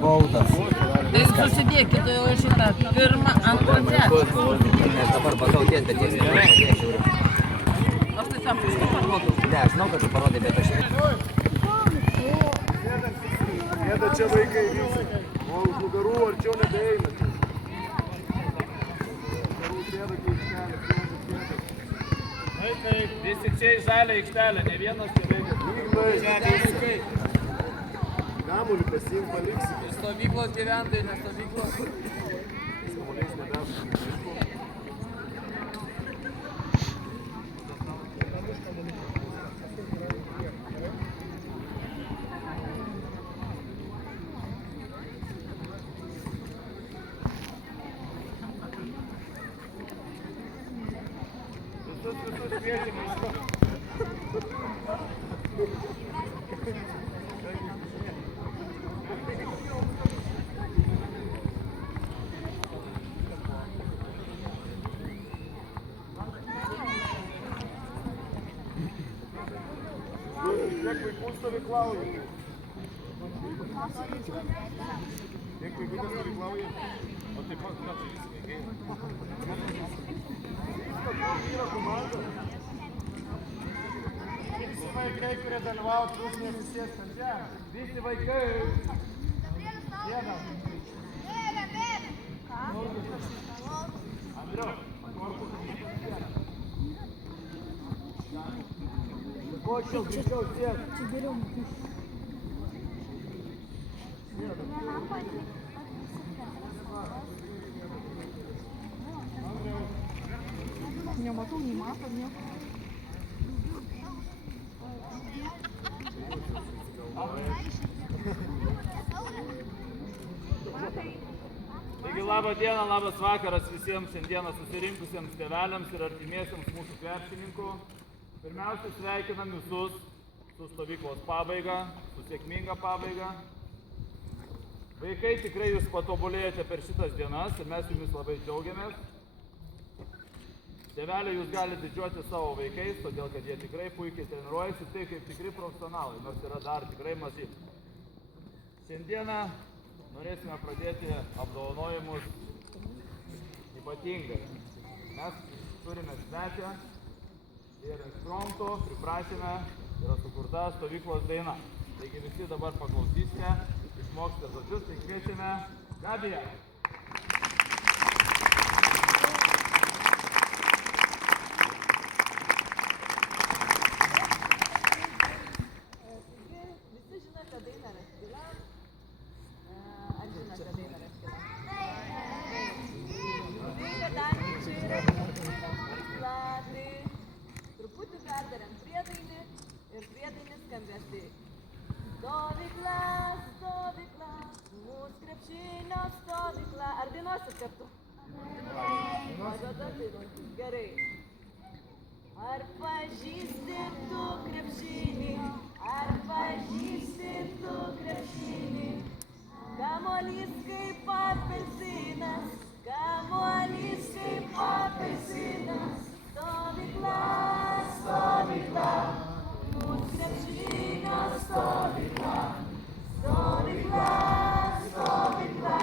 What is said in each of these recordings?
baudas. Tai susidėkite jau šitą pirmą, antrą, trečią. Nes dabar bandau dėti, bet tiek nepadėčiau. Aš tai tam viską parodau. Ne, aš žinau, kad tu parodai, bet aš ne.Ėda čia vaikai visi. O už nugarų arčiau nebeeina. Nugarų sėda kai aikštelė. Taip, visi čia į žalią aikštelę, ne vienas keliai. Vykdai. Kamuolį pasiim paliksi. Iš stovyklos gyventojai, ne stovyklos. Kamuoliais nebeapsime. Visus kviečiame iš ko. Kiek vaikų stovyklauja? Kiek vaikų stovyklauja? O taip pat, ką čia visi vaikai? Yra komanda. Visi vaikai, kurie dalyvauja, jūs nesusės ant žemės. Visi vaikai. Sėdam. Andriu, korpus. Kočiau, greičiau sėd. Čia geriau. Nematau, nei mato, nieko. Taigi labą dieną, labas vakaras visiems šiandieną susirinkusiems tėveliams ir artimiesiems mūsų krepšininkų. Pirmiausia, sveikinam visus su stovyklos pabaiga, su sėkminga pabaiga. Vaikai, tikrai jūs patobulėjote per šitas dienas ir mes jumis labai džiaugiamės. Tėveliai, jūs galite didžiuoti savo vaikais, todėl kad jie tikrai puikiai treniruojasi, tai kaip tikri profesionalai, nors yra dar tikrai maži. Šiandieną norėsime pradėti apdovanojimus ypatingai. Mes turime svečią ir iš fronto priprašėme, yra sukurta stovyklos daina. Taigi visi dabar paklausysime, išmoksite žodžius, tai kviečiame Gabiją. Visi žinote dainą Raskila? Ar žinote dainą Raskila? Kadangi čia yra Raskila, tai truputį perdarėm priedainį ir priedainis skambės taip. Stovykla, stovykla, mūsų krepšinio stovykla. Ar dainuosit kartu? Gerai. Ar pažįsti tu krepšinį, ar pažįsti tu krepšinį? Kamuolys kaip apelsinas, kamuolys kaip apelsinas. Stovykla, stovykla, mūsų krepšinio stovykla. Stovykla, stovykla,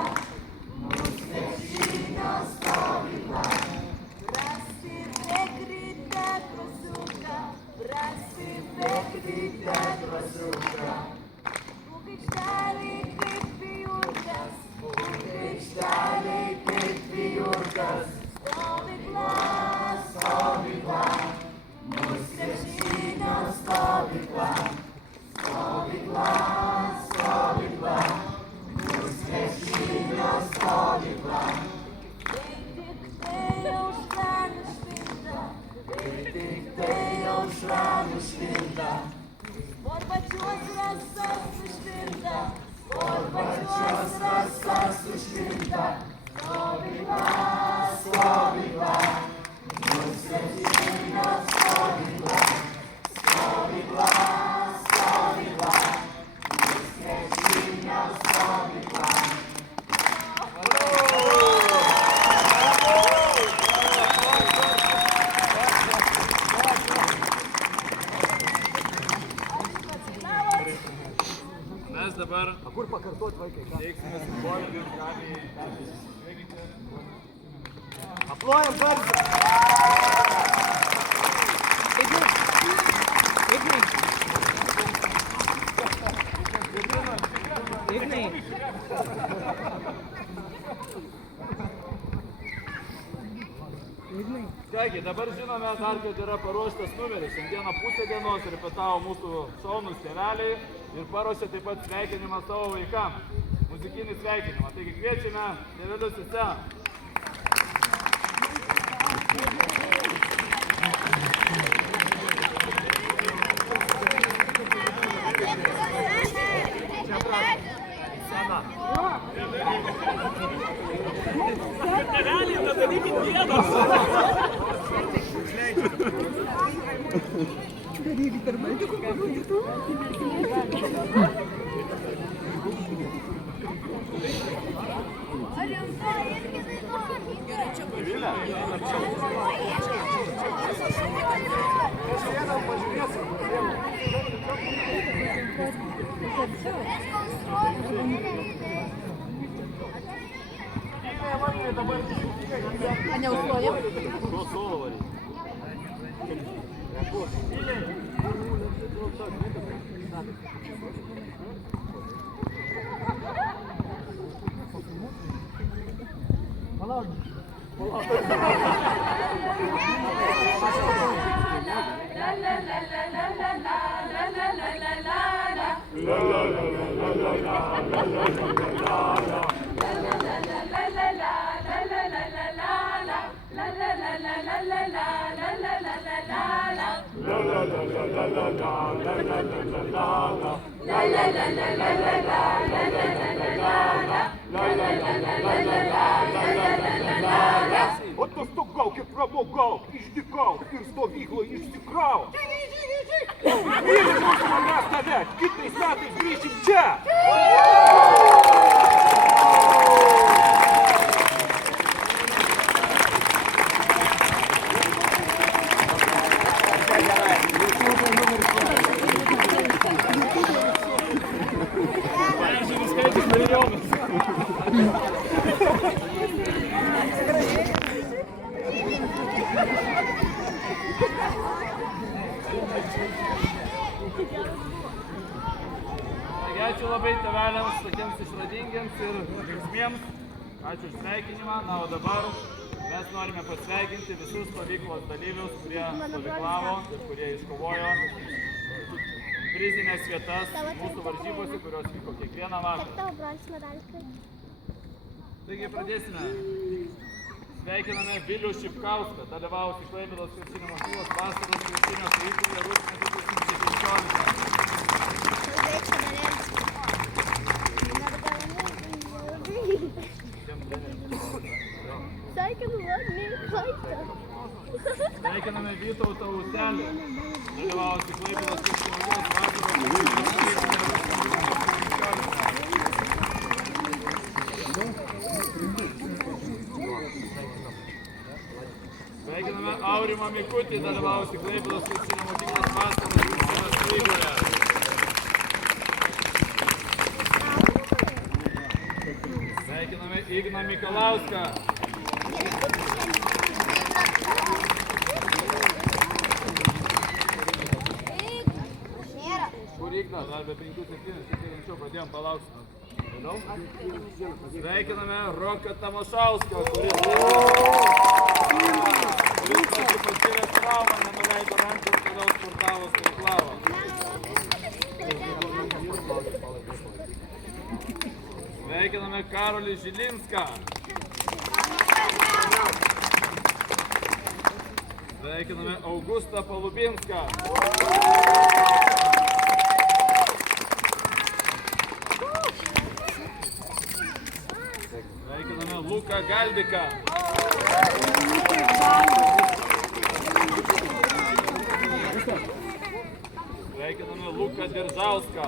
mūsų krepšinio stovykla. Prasibėkite krosiuką, prasibėkite krosiuką. Būk aikšteliai kaip vijurkas, būk aikšteliai kaip vijurkas. Stovykla, stovykla, mūsų krepšinio stovykla. Stovykla, Teiksime simbolinį gali sveikinti. Aplojam garsiai. Kągi, dabar žinome dar, kad yra paruoštas numeris. Šiandieną pusę dienos repetavo mūsų šaunūs tėveliai ir paruošė taip pat sveikinimą savo vaikams. Muzikinį sveikinimą. Taigi kviečiame tėvelius į sceną. A neužstojam? Ko solo varyt? Ото стогав, як промогав, іждикав, і в стоvíklо išsikravo. Vyrai mūsų manęs tave, kitais metais grįšim čia. Peržiūrės skaičius milijonus. Ačiū labai tėveliams, tokiems išradingiems ir linksmiems. Ačiū už sveikinimą. Na, o dabar mes norime pasveikinti visus stovyklos dalyvius, kurie stovyklavo ir kurie iškovojo prizinės vietas mūsų varžybose, kurios vyko kiekvieną vakarą. Taigi pradėsime. Sveikiname Vilių Šipkauską, dalyvavusi Klaipėdos krepšinio mokyklos vasaros krepšinio stovykloje Rusnė 2016. Sveikiname Vytautą Uselį, dalyvavusi Klaipėdos krepšinio mokyklos vasaros krepšinio stovykloje Sveikiname Aurimą Mikutį, dalyvavusi Klaipėdos krepšinio mokyklos vasaros krepšinio stovykloje. Sveikiname Igną Mikalauską. Kur Ignas? Dar be 5-7, tik anksčiau pradėjom palaukti. Sveikiname Roką Tamošauską, kuris patyręs traumą, nenuleido rankų ir toliau sportavo stovyklavo. Sveikiname Karolį Žilinską. Sveikiname Augustą Palubinską. Sveikiname Luką Galbiką. Sveikiname Luką Diržauską.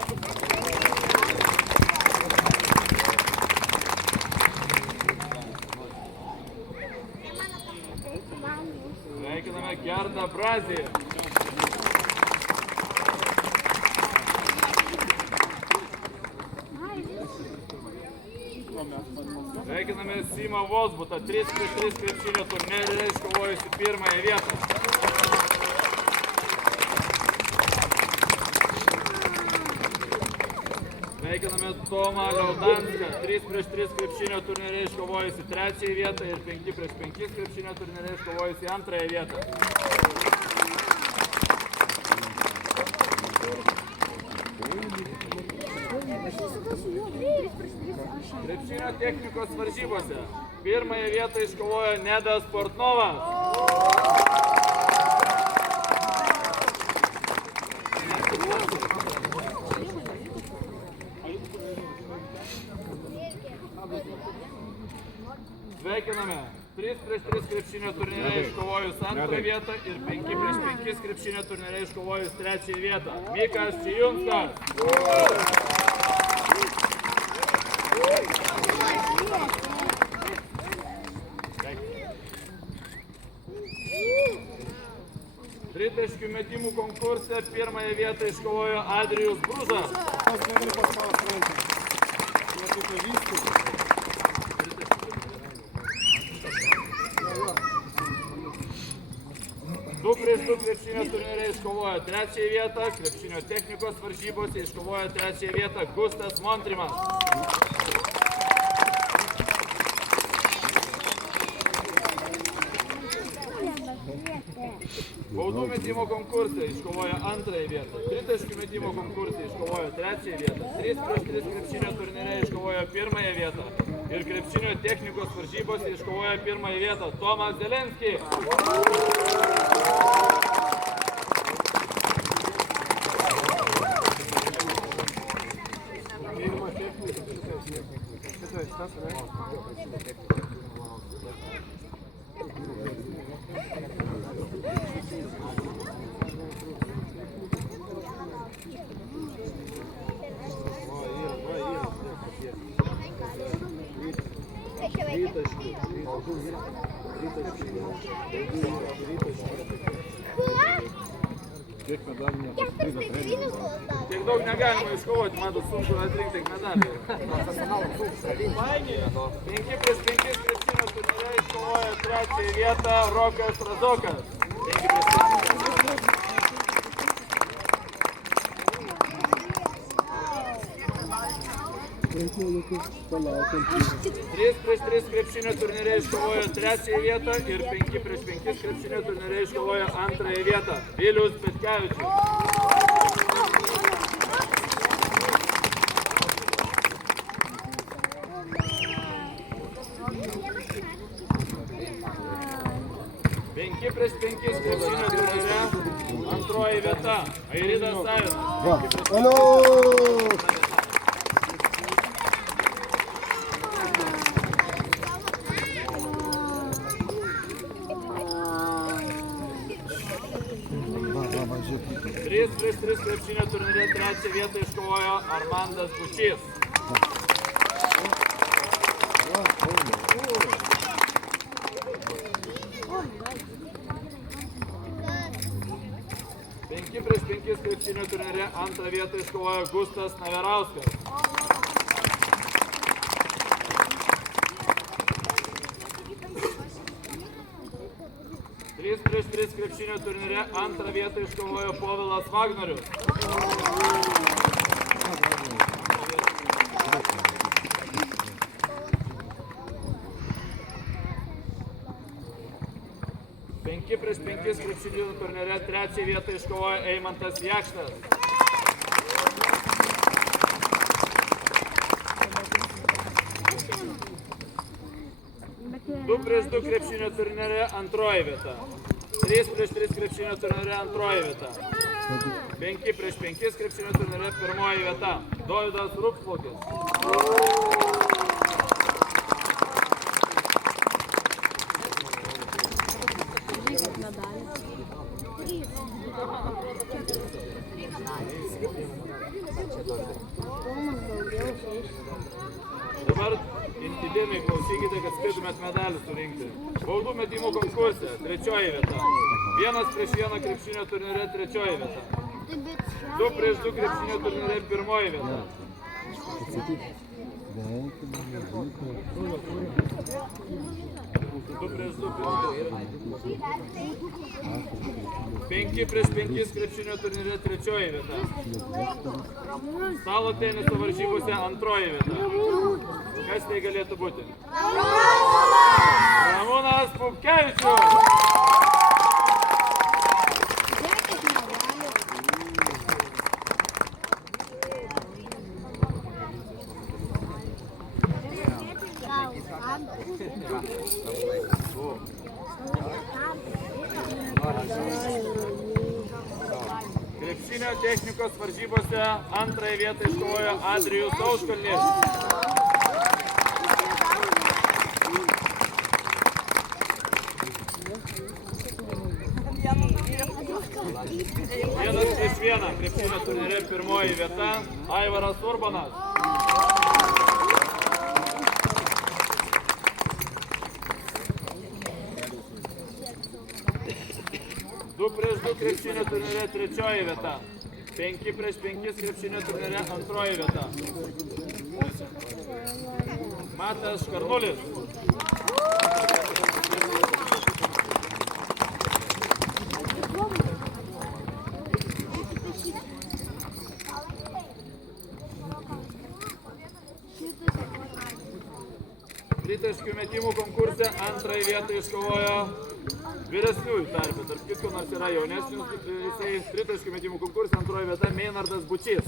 Sveikiname Gerdą Brazį. Sveikiname Simą Vozbutą, 3x3 krepšinio turnyrą iškovojusi pirmąją vietą. Sveikiname Tomą Liaudanską, 3x3 krepšinio turnyrą iškovojusi trečiąją vietą ir 5x5 krepšinio turnyrą iškovojusi antrąją vietą. Krepšinio technikos varžybose pirmąją vietą iškovojo Nedas Portnovas. Sveikiname 3x3 krepšinio turnyrą iškovojus antrą vietą ir 5x5 krepšinio turnyrą iškovojus trečiąją vietą. Mikas Čijunskas. Tritaškių metimų konkurse pirmąją vietą iškovojo Adrijus Bružas. Du prieš du krepšinio turnyre iškovojo trečiąją vietą, krepšinio technikos varžybose iškovojo trečiąją vietą Gustas Montrimas. Baudų metimo konkursai iškovojo antrąją vietą, tritaškių metimo konkursai iškovojo trečiąją vietą, 3x3 krepšinio turnyre iškovojo pirmąją vietą ir krepšinio technikos varžybose iškovojo pirmąją vietą Tomas Zelenskis. Tiek daug negalima iškovoti, matot, sunku atrinkti medalį. 5x5 krepšinio turnyre iškovojo trečiąją vietą Rokas Razokas. 3x3 krepšinio turnyre iškovojo trečiąją vietą ir 5x5 krepšinio turnyre iškovojo antrąją vietą Vilius Petkevičius. Penki prieš 5 krepšinio turnyre antroji vieta Airidas Savinas. Trys prieš 3 krepšinio turnyre trečią vietą iškovojo Armandas Bučys. Penki prieš 5 krepšinio turnyre antrą vietą iškovojo Gustas Naverauskas. Trys prieš 3 krepšinio turnyre antrą vietą iškovojo Povilas Vagnorius. Penki prieš 5 krepšinio turnyre trečią vietą iškovojo Eimantas Jakštas. Du prieš 2 krepšinio turnyre antroji vieta. 3 prieš 3 krepšinio turnyre antroji vieta. 5 prieš 5 krepšinio turnyre pirmoji vieta. Dovydas Rupsplaukis. Dabar įdėmiai klausykite, kad spėtumėt medalį surinkti. Baudų metimo konkurse trečioji vieta. 1 prieš 1 krepšinio turnyre trečioji vieta. 2 prieš 2 krepšinio turnyre pirmoji vieta. Du prieš du penki prieš penkis krepšinio turnyre trečioji vieta. Stalo teniso varžybose antroji vieta. Kas tai galėtų būti? Ramūnas Pupkevičius. Krepšinio technikos varžybose antrąją vietą iškovojo Adrijus Auškalnis. Vienas prieš vieną krepšinio turnyre pirmoji vieta Aivaras Urbanas. Du prieš du krepšinio turnyre trečioji vieta. 5 prieš 5 krepšinio turnyre antroji vieta. Matas Škarnulis. Tritaškių metimų konkurse antrąją vietą iškovojo vyresniųjų tarpe, tarp kitko nors yra jaunesnius, jisai tritaškių metimų konkurse antroji vieta Meinardas Bučys.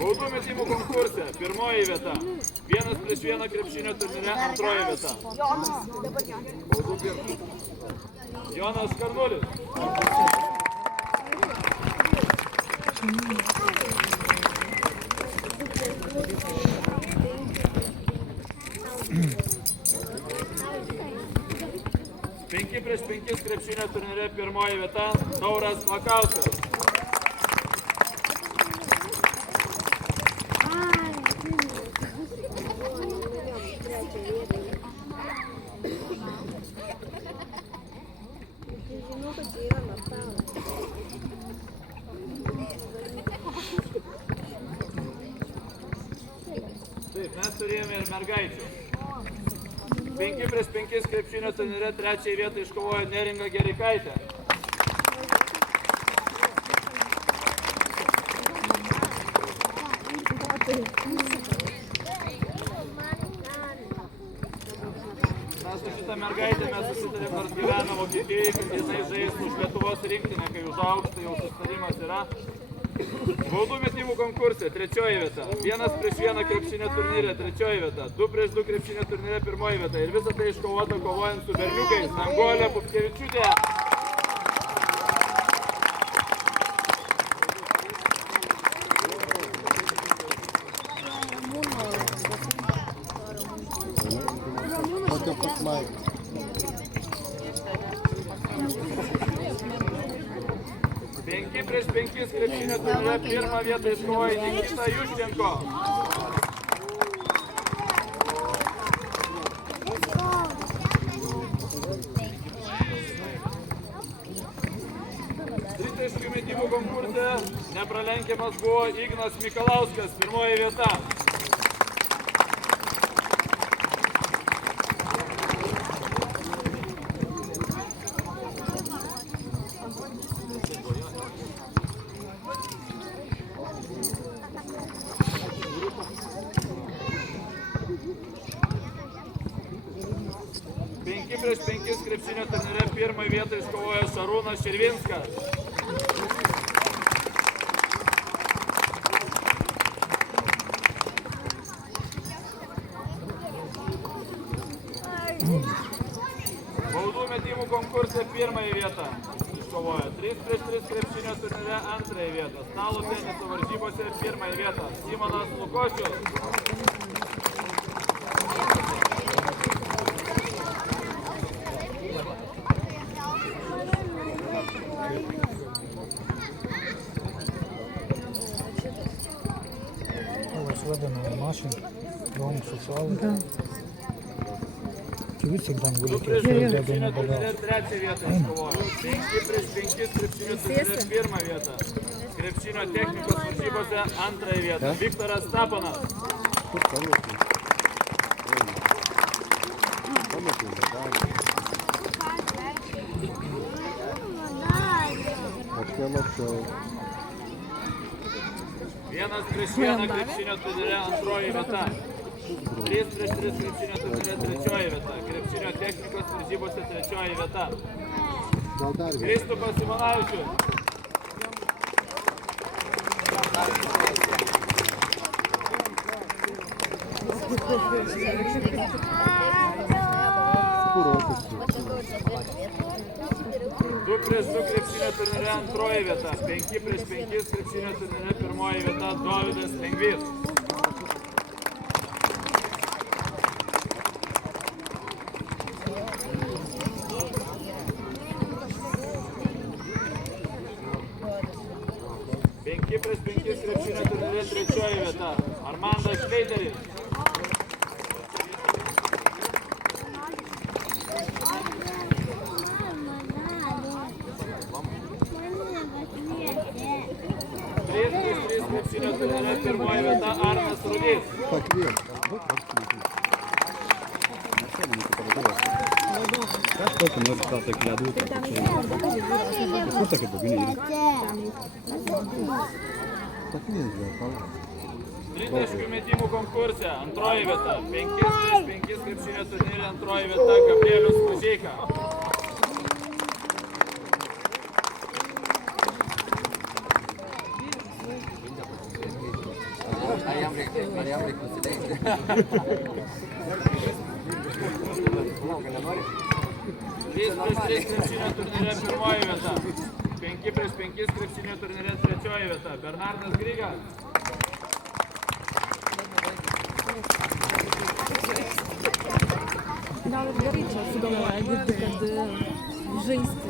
Baudų metimų konkurse pirmoji vieta, 1 prieš 1 krepšinio turnyre antroji vieta. Jonas Škarnulis. Penki prieš 5 krepšinio turnyre pirmoji vieta Tauras Makauskas. Taip, mes turėjome ir mergaičių. 5 prieš 5 krepšinio turnyre trečiąją vietą iškovojo Neringa Gerikaitė. Mes su šitą mergaitę susitarėm, nors gyvena Vokietijoje, kad jinai žais už Lietuvos rinktinę, kai užaugs, tai jau susitarimas yra. Baudų metimų konkurse trečioji vieta, 1 prieš 1 krepšinio turnyre trečioji vieta, 2 prieš 2 krepšinio turnyre pirmoji vieta ir visą tai iškovota kovojant su berniukais Danguolė Pupkevičiūtė. Prieš 5 krepšinio turnyre pirmą vietą iškovojo Nikita Juščenko. Tritaškių metimų konkurse nepralenkiamas buvo Ignas Mikalauskas, pirmoji vieta. Prieš 5 krepšinio turnyre pirmąją vietą iškovojo Šarūnas Širvinskas. Baudų metimų konkurse pirmąją vietą iškovojo 3 prieš 3 krepšinio turnyre antrąją vietą. Stalo teniso varžybose pirmąją vietą Simonas Lukošius. Ведено машин, дом, сушал. Du prieš krepšinio turnyre 3 vietą iškovojo. 5 prieš 5 krepšinio turnyre 1 vietą. Krepšinio technikos varžybose 2 vietą. Viktoras Staponas. Vienas prieš 1 krepšinio turnyre 2 vieta. 3 prieš 3 krepšinio turnyre 3 vieta. Krepšinio technikos varžybose 3 vieta. Kristupas Simonavičius. Du prieš 2 krepšinio turnyre 2 vieta. 5 prieš 5 krepšinio turnyre 1 vieta. Dovydas Lengvys. Prieš 5 krepšinio turnyre 3 vieta. Armandas Šveiteris. Trys krepšinio turnyre 1 vieta. Arnas Rudys. Koliko nori tą tai ledų? Kur tokia bobinė yra? Tritaškių metimų konkurse 2 vieta. 5 prieš 5 krepšinio turnyre 2 vieta. Gabrielius Mažeika. Ar jam reikia nusileidti? Trys prieš 3 krepšinio turnyre 1 vieta. 5 prieš 5 krepšinio turnyre 3 vieta. Bernardas Grigas. Gal ir gerai čia sugalvoja, girdi, kad žaisti.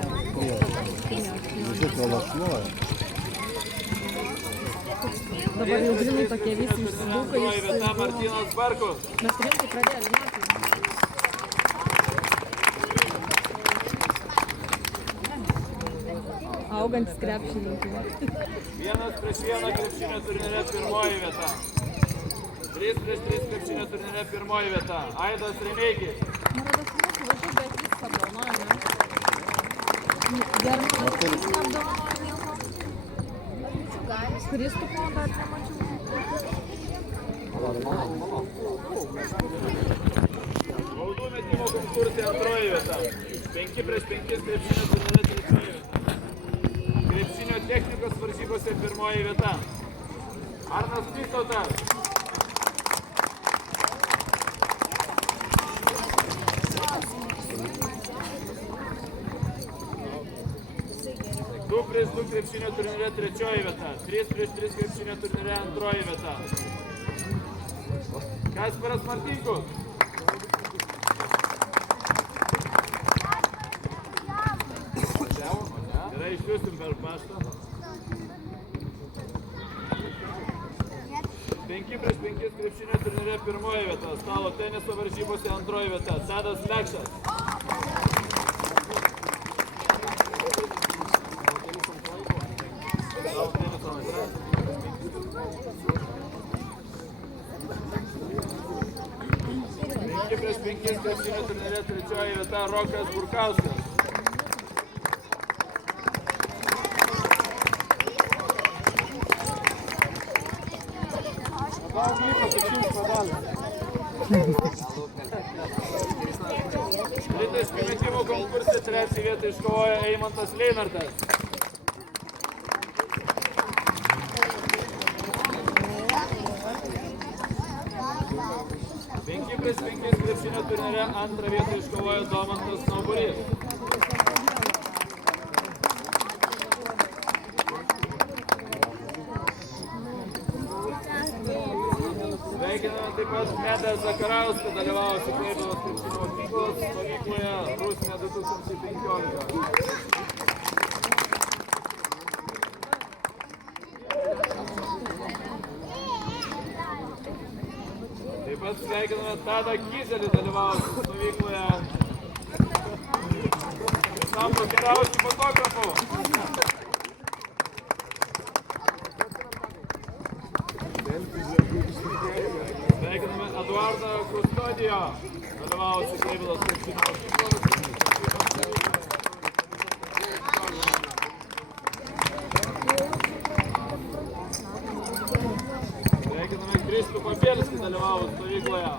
Dabar jau grinai tokie visi išsidukai. 2 vieta Martynas Barkus. Mes rimtai pradėjome žinoti. Augantis krepšininkai. 1 prieš 1 krepšinio turnyre 1 vieta. 3 prieš 3 krepšinio turnyre 1 vieta. Aidas Remeikis. Man rodos, mūsų vaikai beveik viską apdovanojo, ne? Gerai, apdovanojo nieko. Kristupo dar nemačiau. Baudų metimo konkurse 2 vieta. 5 prieš 5 krepšinio turnyre 3 vieta. Krepšinio technikos varžybose 1 vieta. Arnas Pistautas. Prieš 2 krepšinio turnyre 3 vieta. 3 prieš 3 krepšinio turnyre 2 vieta. Kasparas Martinkus. Gerai, išsiųsim per paštą. 5 prieš 5 krepšinio turnyre 1 vieta. Stalo teniso varžybose 2 vieta. Tadas Mekšas. Prieš 5 krepšinio turnyre 3 vieta Rokas Burkauskas. Tritaškių metimų konkurse 3 vietą iškovojo Eimantas Leinartas. Prieš 5 krepšinio turnyre 2 vietą iškovojo Domantas Nauburys. Sveikiname taip pat Medą Zakarauską, dalyvavusi Klaipėdos krepšinio mokyklos stovykloje Rusnė 2015. Taip pat sveikiname Tadą Kizelį dalyvauti stovykloje. Vienam geriausių fotografų. Sveikiname Eduardą Kustodijo, dalyvausi Klaipėdos krepšinio mokyklos. Sveikiname Kristupą Bielskį, dalyvausi stovykloje.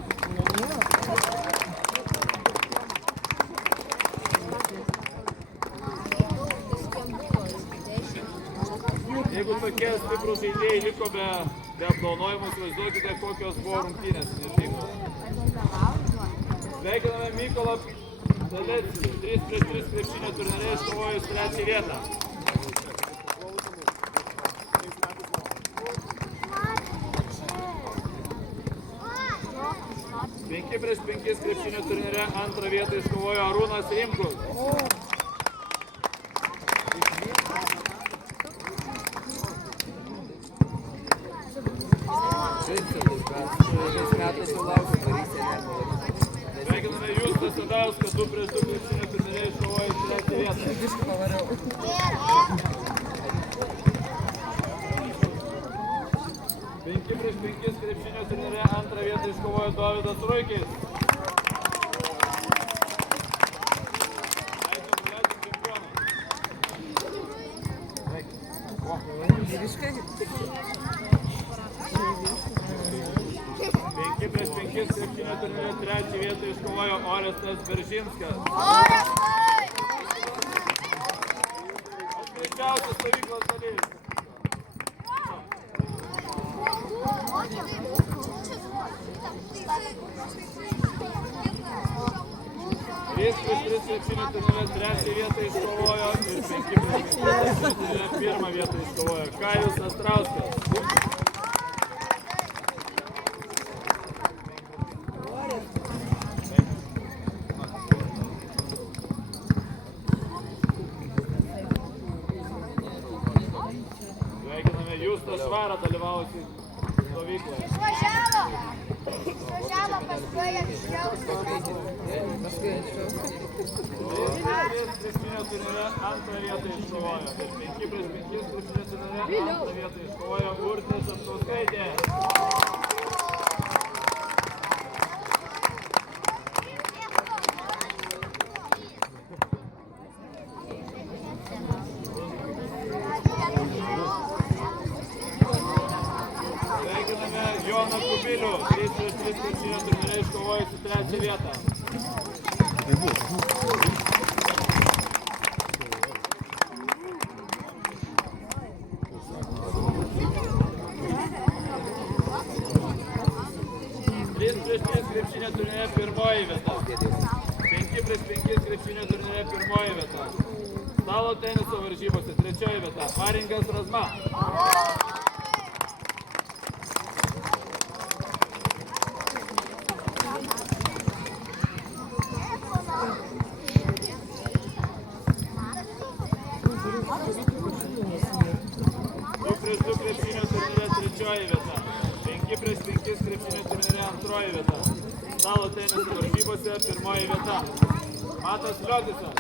Jeigu tokie stiprūs žaidėjai liko be apdovanojimų, įsivaizduokite, kokios buvo rungtynės nežymos. Sveikiname Mykolą Dalecį, 3x3 krepšinio turnire iškovojus 3 vietą. 5x5 krepšinio turnire 2 vietą iškovojo Arūnas Rimkus. Sveikiname Justą Sadauską, 2x2 krepšinio turnire iškovojus 3 vietą. 5x5 krepšinio turnire 2 vietą iškovojo Dovydas Ruikis. Penki prieš 5 krepšinio turnire 3 vietą iškovojo Orestas Beržinskas. Greičiausias stovyklos dalyvis. 3x3 krepšinio turnire 3 vietą iškovojo ir 5x5 turnire 1 vietą iškovojo Kajus Astrauskas. Sveikiname Justą Švarą dalyvausi stovykloje. Išvažiavo paskui anksčiau. Krepšinio turnire 2 vietą iškovojo ir 5x5 krepšinio turnire 2 vietą iškovojo Urtė Šapkauskaitė. Sveikiname Joną Kubilių, 3x3 krepšinio turnire iškovojusi 3 vietą. Krepšinio turnire 1 vieta. 5x5 krepšinio turnire 1 vieta. Stalo teniso varžybose 3 vieta. Maringas Razma. Du krepšinio turnire 3 vieta. 5x5 krepšinio turnire 2 vieta. Stalo teniso varžybose 1 vieta. Matas Liotisas.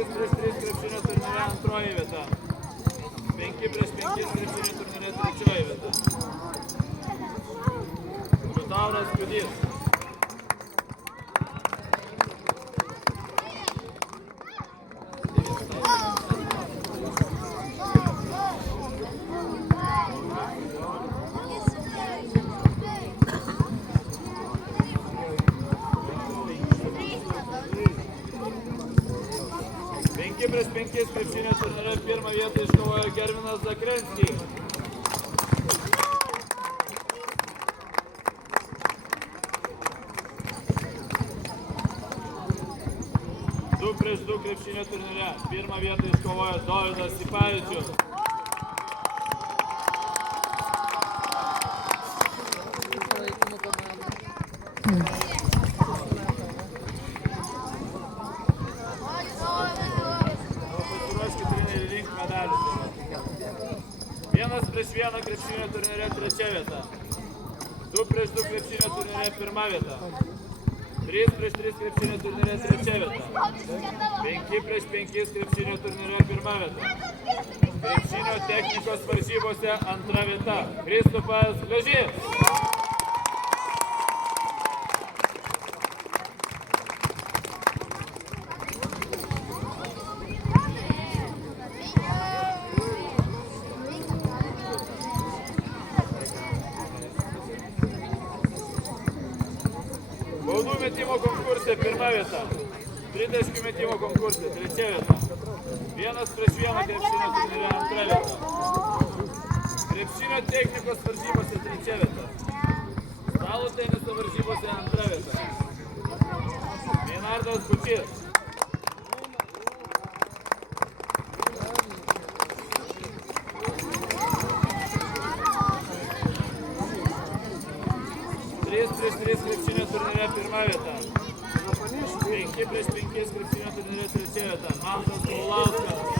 Prieš 3 krepšinio turnire 2 vieta. 5x5 krepšinio turnire 3 vieta. Liutauras Kiudys. Prieš 5 krepšinio turnire 1 vietą iškovojo Gervinas Zakrenskis. 2x2 krepšinio turnire 1 vietą iškovojo Dovydas Sipavičius. prieš 1 krepšinio turnyre 3 vieta. 2 prieš 2 krepšinio turnyre 1 vieta. 3 prieš 3 krepšinio turnyre 3 vieta. 5 prieš 5 krepšinio turnyre 1 vieta. Krepšinio technikos varžybose 2 vieta. Kristupas Gražys. Baudų metimo konkurse 1 vieta. 30 metimo konkurse 3 vieta. 1 prieš 1 krepšinio turnyre 2 vieta. Krepšinio technikos varžybose 3 vieta. Stalo teniso varžybose 2 vieta. Meinardas Bučys. Prieš 3 krepšinio turnyre 1 vieta. 5 prieš 5 krepšinio turnyre 3 vieta. Mantas Paulauskas.